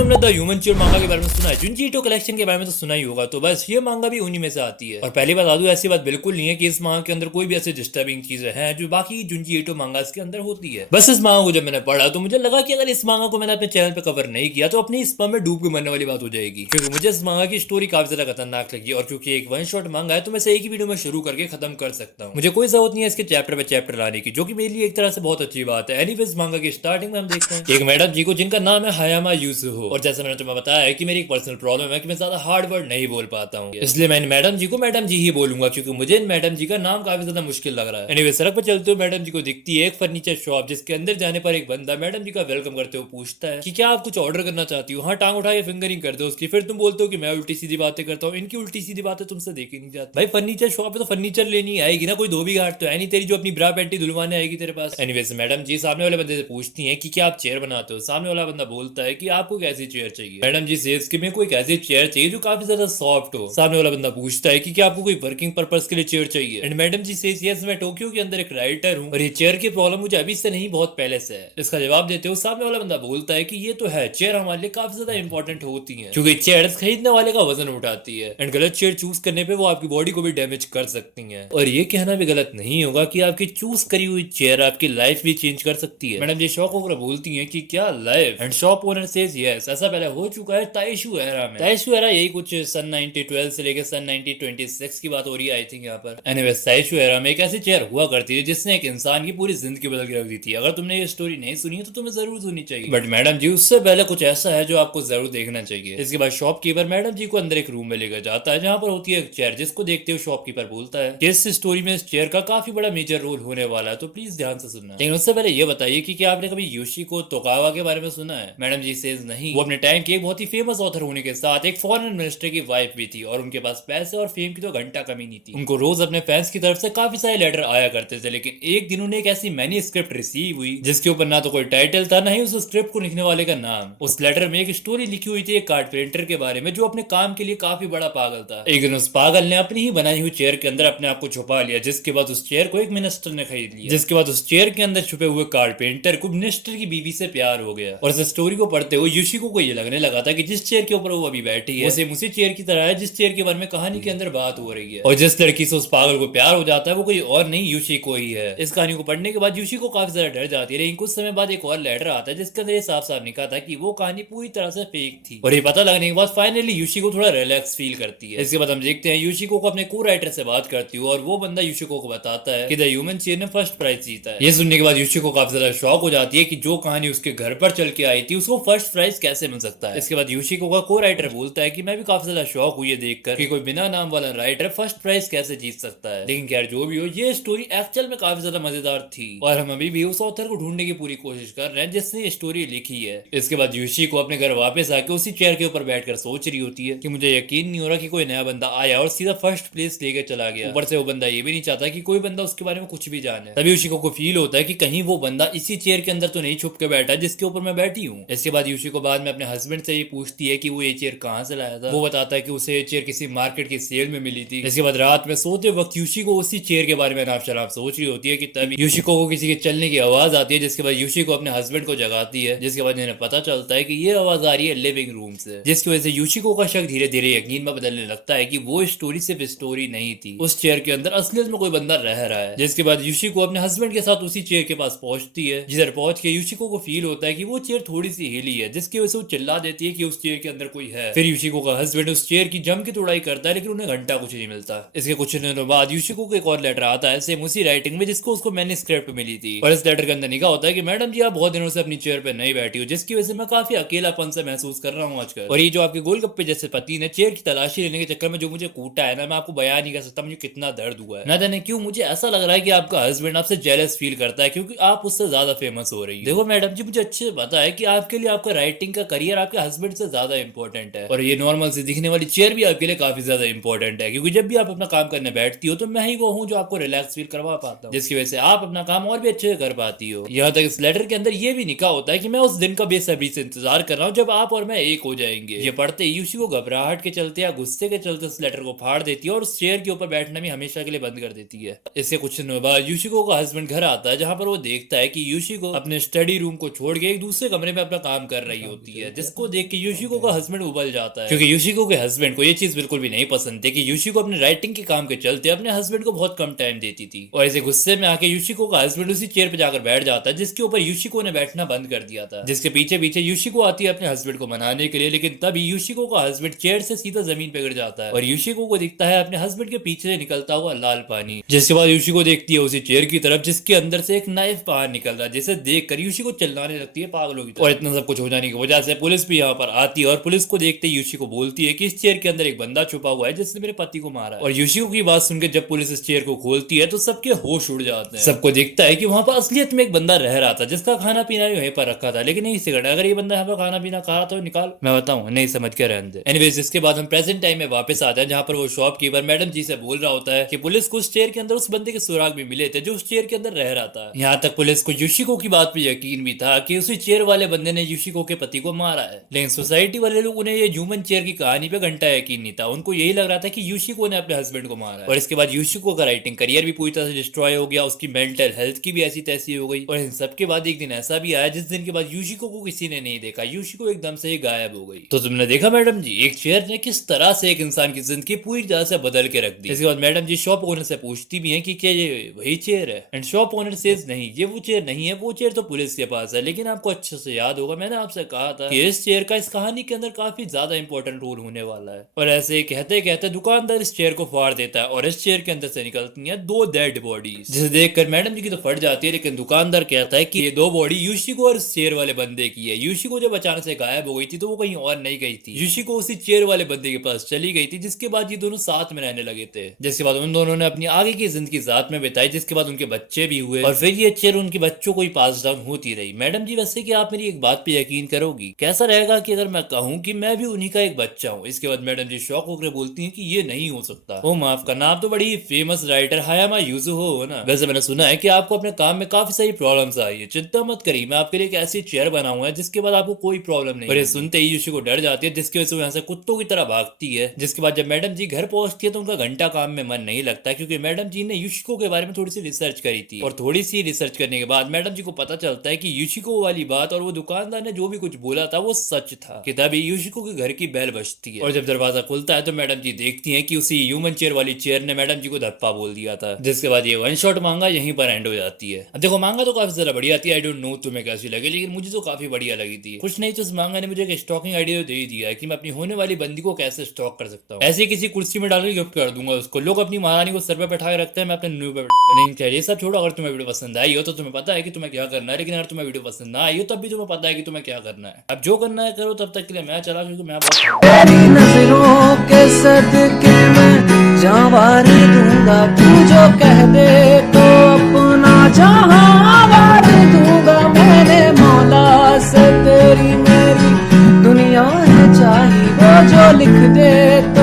तुमने the human chair मांगा के बारे में सुना है, जुंजी ईटो कलेक्शन के बारे में तो सुना ही होगा। तो बस ये मांगा भी उन्हीं में से आती है। और पहली बता दूं, ऐसी बात बिल्कुल नहीं है कि इस मांगा के अंदर कोई भी ऐसे डिस्टर्बिंग चीजें हैं जो बाकी जुंजी ईटो मांगा के अंदर होती है। बस इस मांगा को जब मैंने पढ़ा तो मुझे लगा कि अगर इस मांगा को मैंने अपने चैनल पे कवर नहीं किया तो अपनी स्पैम में डूब के मरने वाली बात हो जाएगी, क्योंकि मुझे इस मांगा की स्टोरी काफी ज्यादा खतरनाक लगी। और क्योंकि एक वन शॉट मांगा है तो मैं एक ही वीडियो में शुरू करके खत्म कर सकता हूँ। मुझे कोई जरूरत नहीं है इसके चैप्टर पे चैप्टर लाने की, जो कि मेरे लिए एक तरह से बहुत अच्छी बात है। एनीवेज मांगा की स्टार्टिंग में हम देखते हैं एक मैडम जी को जिनका नाम है हायामा यूसुहो। और जैसे मैंने तुम्हें बताया है कि मेरी एक पर्सनल प्रॉब्लम है कि मैं ज्यादा हार्ड वर्ड नहीं बोल पाता हूँ, इसलिए मैं इन मैडम जी को मैडम जी ही बोलूंगा, क्योंकि मुझे इन मैडम जी का नाम काफी ज्यादा मुश्किल लग रहा है। एनीवे सड़क पर चलते हुए मैडम जी को दिखती है एक फर्नीचर शॉप, जिसके अंदर जाने पर एक बंदा मैडम जी का वेलकम करते हुए पूछता है कि क्या आप कुछ ऑर्डर करना चाहती हो। हाँ, टांग उठा के फिंगरिंग कर दो उसकी। फिर तुम बोलते हो कि मैं उल्टी सीधी बातें करता हूँ, इनकी उल्टी सीधी बातें तुमसे देखी नहीं जाती। भाई फर्नीचर शॉप है तो फर्नीचर लेनी आएगी ना, कोई धोबी घाट तो है नहीं तेरी जो अपनी ब्रा पैंटी धुलवाने आएगी तेरे पास। एनीवेज मैडम जी सामने वाले बंदे से पूछती हैं कि क्या आप चेयर बनाते हो। सामने वाला बंदा बोलता है कि आपको कैसी चेयर चाहिए। मैडम जी सेज कि मेरे को एक ऐसी चेयर चाहिए जो काफी ज्यादा सॉफ्ट हो। सामने वाला बंदा पूछता है कि क्या आपको कोई वर्किंग पर्पस के लिए चेयर चाहिए। And madam ji says yes, मैं टोक्यो के अंदर एक राइटर हूँ और ये चेयर की प्रॉब्लम मुझे अभी से नहीं बहुत पहले से है। इसका जवाब देते हो सामने वाला बंदा बोलता है कि ये तो है, चेयर हमारे लिए काफी ज्यादा इंपॉर्टेंट होती है, क्योंकि चेयर खरीदने वाले का वजन उठाती है एंड गलत चेयर चूज करने पे वो आपकी बॉडी को भी डैमेज कर सकती है। और ये कहना भी गलत नहीं होगा कि आपकी चूज करी हुई चेयर आपकी लाइफ भी चेंज कर सकती है। मैडम जी शॉक होकर बोलती है कि क्या life. And shop owner says yes, ऐसा पहले हो चुका है ताइशु एरा में। ताइशु एरा यही कुछ सन 1912 से लेकर सन 1926 की बात हो रही है आई थिंक यहाँ पर। एनीवे ताइशु एरा में एक ऐसी चेयर हुआ करती है जिसने एक इंसान की पूरी जिंदगी बदल के रख दी थी। अगर तुमने ये स्टोरी नहीं सुनी है तो तुम्हें जरूर सुननी चाहिए, बट मैडम जी उससे पहले कुछ ऐसा है जो आपको जरूर देखना चाहिए। इसके बाद शॉपकीपर मैडम जी को अंदर एक रूम में लेकर जाता है जहाँ पर होती है एक चेयर, जिसको देखते हुए शॉपकीपर बोलता है कि इस स्टोरी में इस चेयर का काफी बड़ा मेजर रोल होने वाला है, तो प्लीज ध्यान से सुनना। लेकिन उससे पहले ये बताइए कि क्या आपने कभी योशिको तोकावा के बारे में सुना है। मैडम जी सेज नहीं, वो अपने टाइम के एक बहुत ही फेमस ऑथर होने के साथ एक फॉरेन मिनिस्टर की वाइफ भी थी और उनके पास पैसे और फेम की तो घंटा कमी नहीं थी। उनको रोज अपने फैंस की तरफ से काफी सारे लेटर आया करते थे, लेकिन एक दिन उन्हें एक ऐसी मैनी स्क्रिप्ट रिसीव हुई जिसके ऊपर ना तो कोई टाइटल था ना ही उस स्क्रिप्ट को लिखने वाले का नाम। उस लेटर में एक स्टोरी लिखी हुई थी एक कारपेंटर के बारे में जो अपने काम के लिए काफी बड़ा पागल था। एक दिन उस पागल ने अपनी ही बनाई हुई चेयर के अंदर अपने आप को छुपा लिया, जिसके बाद उस चेयर को एक मिनिस्टर ने खरीद लिया। जिसके बाद उस चेयर के अंदर छुपे हुए कारपेंटर को मिनिस्टर की बीवी से प्यार हो गया। और इस स्टोरी को पढ़ते हुए योशिको को ये लगने लगा था कि जिस चेयर के ऊपर वो अभी बैठी है सेम उसी चेयर की तरह है जिस चेयर के बारे में कहानी के अंदर बात हो रही है। और जिस लड़की से उस पागल को प्यार हो जाता है वो कोई और नहीं योशिको ही है। इस कहानी को पढ़ने के बाद योशिको काफी ज्यादा डर जाती है, लेकिन कुछ समय बाद एक और लेटर आता है जिसके अंदर साफ साफ लिखा था कि वो कहानी पूरी तरह से फेक थी। और ये पता लगने के बाद फाइनली योशिको थोड़ा रिलैक्स फील करती है। इसके बाद हम देखते हैं योशिको को अपने को राइटर से बात करती है और वो बंदा योशिको को बताता है कि द ह्यूमन चेयर ने फर्स्ट प्राइज जीता है। ये सुनने के बाद योशिको काफी ज्यादा शॉक हो जाती है कि जो कहानी उसके घर पर चल के आई थी उसको फर्स्ट प्राइज कैसे मिल सकता है। इसके बाद योशिको का को राइटर बोलता है कि मैं भी काफी ज्यादा शॉक हुई है देखकर कि कोई बिना नाम वाला राइटर फर्स्ट प्राइज कैसे जीत सकता है। लेकिन खैर जो भी हो, ये स्टोरी एक्चुअल में काफी ज्यादा मजेदार थी और हम अभी भी उस ऑथर को ढूंढने की पूरी कोशिश कर रहे हैं जिसने ये स्टोरी लिखी है। इसके बाद योशिको अपने घर वापस आके उसी चेयर के ऊपर बैठकर सोच रही होती है कि मुझे यकीन नहीं हो रहा कि कोई नया बंदा आया और सीधा फर्स्ट प्लेस लेके चला गया। ऊपर से वो बंदा ये भी नहीं चाहता कि कोई बंदा उसके बारे में कुछ भी जाने। तभी योशिको को फील होता है कि कहीं वो बंदा इसी चेयर के अंदर तो नहीं छुप के बैठा जिसके ऊपर मैं बैठी हूँ। इसके बाद योशिको बाद में अपने हस्बैंड से ये पूछती है कि वो ये चेयर कहाँ से लाया था। वो बताता है कि उसे ये चेयर किसी मार्केट की सेल में मिली थी। इसके बाद रात में सोते वक्त योशिको उसी चेयर के बारे में नाम शराब सोच रही होती है कि तभी योशिको को किसी के चलने की आवाज आती है, जिसके बाद योशिको अपने हस्बैंड को जगाती है, जिसके बाद इन्हें पता चलता है कि ये आवाज आ रही है लिविंग रूम से, जिसकी वजह से योशिको का शक धीरे धीरे यकीन में बदलने लगता है कि वो स्टोरी सिर्फ स्टोरी नहीं थी, उस चेयर के अंदर असलियत में कोई बंदा रह रहा है। जिसके बाद योशिको अपने हस्बैंड के साथ उसी चेयर के पास पहुंचती है, जिधर पहुंच के योशिको को फील होता है कि वो चेयर थोड़ी सी हिली है, जिसकी वजह से वो चिल्ला देती है कि उस चेयर के अंदर कोई है। फिर योशिको का हस्बैंड उस चेयर की जम की तोड़ाई करता है, लेकिन उन्हें घंटा कुछ नहीं मिलता। इसके कुछ दिनों बाद योशिको को एक और लेटर आता है सेम उसी राइटिंग में जिसको उसको मैंने स्क्रिप्ट मिली थी। और इस लेटर के अंदर लिखा होता है कि मैडम जी आप बहुत दिनों से अपनी चेयर पे नहीं बैठी हो, जिसकी वजह से मैं काफी अकेलापन से महसूस कर रहा हूँ आजकल। और ये जो आपके गोलगप्पे जैसे पति ने चेयर की तलाशी लेने के चक्कर में जो मुझे कूटा है ना, मैं आपको बयान नहीं कर सकता मुझे कितना दर्द हुआ है। ना जाने क्यों मुझे ऐसा लग रहा है कि आपका हस्बैंड आपसे जेलस फील करता है क्योंकि आप उससे ज्यादा फेमस हो रही है। देखो मैडम जी मुझे अच्छे से पता है कि आपके लिए आपका राइटिंग का करियर आपके हस्बैंड से ज्यादा इंपॉर्टेंट है और ये नॉर्मल से दिखने वाली चेयर भी आपके लिए काफी ज्यादा इंपॉर्टेंट है, क्योंकि जब भी आप अपना काम करने बैठती हो तो मैं ही वो हूँ जो आपको रिलैक्स फील करवा पाता हूँ, जिसकी वजह से आप अपना काम और भी अच्छे से कर पाती हो। यहाँ तक इस लेटर के अंदर ये भी लिखा होता है कि मैं उस दिन का बेसब्री से इंतजार कर रहा हूँ जब आप और मैं एक हो जाएंगे। ये पढ़ते ही योशिको घबराहट के चलते या गुस्से के चलते उस लेटर को फाड़ देती है और उस चेयर के ऊपर बैठना भी हमेशा के लिए बंद कर देती है। इससे कुछ दिनों बाद योशिको का हस्बैंड घर आता है, जहाँ पर वो देखता है कि योशिको अपने स्टडी रूम को छोड़ के एक दूसरे कमरे में अपना काम कर रही होती है, है, जिसको देख के योशिको का हस्बैंड उबल जाता है, क्योंकि योशिको के हस्बैंड को ये चीज बिल्कुल भी नहीं पसंद थी कि योशिको अपने राइटिंग के काम के चलते अपने हस्बैंड को बहुत कम टाइम देती थी। और ऐसे गुस्से में आके योशिको का हस्बैंड उसी चेयर पे जाकर बैठ जाता है जिसके ऊपर योशिको ने बैठना बंद कर दिया था, जिसके पीछे पीछे योशिको आती है अपने हस्बैंड को मनाने के लिए। लेकिन तभी योशिको का हस्बैंड चेयर से सीधा जमीन पे गिर जाता है और योशिको को दिखता है अपने हस्बैंड के पीछे से निकलता हुआ लाल पानी, जिसके बाद योशिको देखती है उसी चेयर की तरफ जिसके अंदर से एक नाइफ बाहर निकल रहा है, जिसे देखकर योशिको चिल्लाने लगती है पागलों की तरह। और इतना सब कुछ हो जाने की वजह से पुलिस भी यहाँ पर आती है और पुलिस को देखते ही योशिको बोलती है कि इस चेयर के अंदर एक बंदा छुपा हुआ है जिसने मेरे पति को मारा है। और योशिको की बात सुनकर जब पुलिस इस चेयर को खोलती है तो सबके होश उड़ जाते हैं। सबको दिखता है कि वहां पर असलियत में एक बंदा रह रहा था जिसका खाना पीना वहीं पर रखा था। लेकिन नहीं सिगरेट, अगर ये बंदा यहाँ पर खाना पीना खा रहा तो निकाल, मैं बताऊं नहीं समझ के रहने दे। एनीवेज इसके बाद हम प्रेजेंट टाइम में वापस आते हैं जहाँ पर वो शॉपकीपर मैडम जी से बोल रहा होता है कि पुलिस को उस चेयर के अंदर उस बंदे के सुराग भी मिले थे जो उस चेयर के अंदर रह रहा था। यहाँ तक पुलिस को योशिको की बात पे यकीन भी था कि उसी चेयर वाले बंदे ने योशिको के पति को मारा है, लेकिन सोसाइटी वाले लोग उन्हें ये ह्यूमन चेयर की कहानी पे घंटा यकीन नहीं था। उनको यही लग रहा था कि योशिको ने अपने हस्बैंड को मारा है। और इसके बाद योशिको का राइटिंग करियर भी पूरी तरह से डिस्ट्रॉय हो गया, उसकी मेंटल हेल्थ की भी ऐसी तैसी हो गई। और इन सबके बाद एक दिन ऐसा भी आया जिस दिन के बाद योशिको को किसी ने नहीं देखा, योशिको एकदम से ही गायब हो गई। तो तुमने देखा मैडम जी, एक चेयर ने किस तरह से एक इंसान की जिंदगी पूरी तरह से बदल के रख दी। इसके बाद मैडम जी शॉप ओनर से पूछती भी हैं कि क्या ये वही चेयर है, एंड शॉप ओनर सेज नहीं, ये वो चेयर नहीं है, वो चेयर तो पुलिस के पास है। लेकिन आपको अच्छे से याद होगा मैंने आपसे कहा था कि इस चेयर का इस कहानी के अंदर काफी ज्यादा इंपॉर्टेंट रोल होने वाला है। और ऐसे कहते कहते दुकानदार इस चेयर को फाड़ देता है और इस चेयर के अंदर से निकलती हैं 2 डेड बॉडीज, जिसे देखकर मैडम जी की तो फट जाती है। लेकिन दुकानदार कहता है कि ये 2 बॉडी योशिको और इस चेयर वाले बंदे की है। योशिको जब अचानक से गायब हो गई थी तो वो कहीं और नहीं गई थी, योशिको उसी चेयर वाले बंदे के पास चली गई थी, जिसके बाद ये दोनों साथ में रहने लगे थे। जिसके बाद उन दोनों ने अपनी आगे की जिंदगी साथ में बिताई, जिसके बाद उनके बच्चे भी हुए और फिर ये चेयर उनके बच्चों को ही पास डाउन होती रही। मैडम जी वैसे कि आप मेरी एक बात पे यकीन करोगी, कैसा रहेगा कि अगर मैं कहूँ कि मैं भी उन्हीं का एक बच्चा हूँ। इसके बाद मैडम जी शॉक होकर बोलती हैं कि ये नहीं हो सकता। ओ माफ करना, आप तो बड़ी फेमस राइटर हायामा यूजुहो हो ना। वैसे मैंने सुना है कि आपको अपने काम में काफी सारी प्रॉब्लम्स आई है, चिंता मत करिए, मैं आपके लिए एक ऐसी चेयर बनाऊंगा है जिसके बाद आपको कोई प्रॉब्लम नहीं। और ये सुनते ही योशिको डर जाती है, जिसकी वजह से यहाँ से कुत्तों की तरह भागती है। जिसके बाद जब मैडम जी घर पहुंचती है तो उनका घंटा काम में मन नहीं लगता, क्योंकि मैडम जी ने योशिको के बारे में थोड़ी सी रिसर्च करी थी। और थोड़ी सी रिसर्च करने के बाद मैडम जी को पता चलता है कि योशिको वाली बात और वो दुकानदार ने जो भी कुछ बोला था वो सच था। कि तभी योशिको के घर की बेल बजती है और जब दरवाजा खुलता है तो मैडम जी देखती हैं कि उसी ह्यूमन चेयर वाली चेयर ने मैडम जी को धप्पा बोल दिया था। जिसके बाद ये वन शॉट मांगा यहीं पर एंड हो जाती है। अब देखो मांगा तो काफी ज्यादा बढ़िया थी, आई डोंट नो तुम्हें कैसी लगी, लेकिन मुझे तो काफी बढ़िया लगी थी। कुछ नहीं तो इस मांगा ने मुझे एक स्टॉकिंग आइडिया दे दिया है कि मैं अपनी होने वाली बंदी को कैसे स्टॉक कर सकता हूँ। ऐसे किसी कुर्सी में डालकर गिफ्ट कर दूंगा उसको। लोग अपनी महारानी को सर पे बैठा के रखते हैं, मैं अपने न्यू पे नहीं चाहिए। सब छोड़ो, अगर तुम्हें वीडियो पसंद आई हो तो तुम्हें पता है कि तुम्हें क्या करना है, लेकिन अगर तुम्हें वीडियो पसंद ना आई हो तब भी तुम्हें पता है कि तुम्हें क्या करना है। अब जो करना है करो, तब तक के लिए मैं चला, क्योंकि मैं तेरी नजरों के सदके मैं जावारी दूंगा, तू जो कह दे तो अपना जहां वार दूंगा। मैंने मौला से तेरी मेरी दुनिया है चाहिए, वो जो लिख दे तो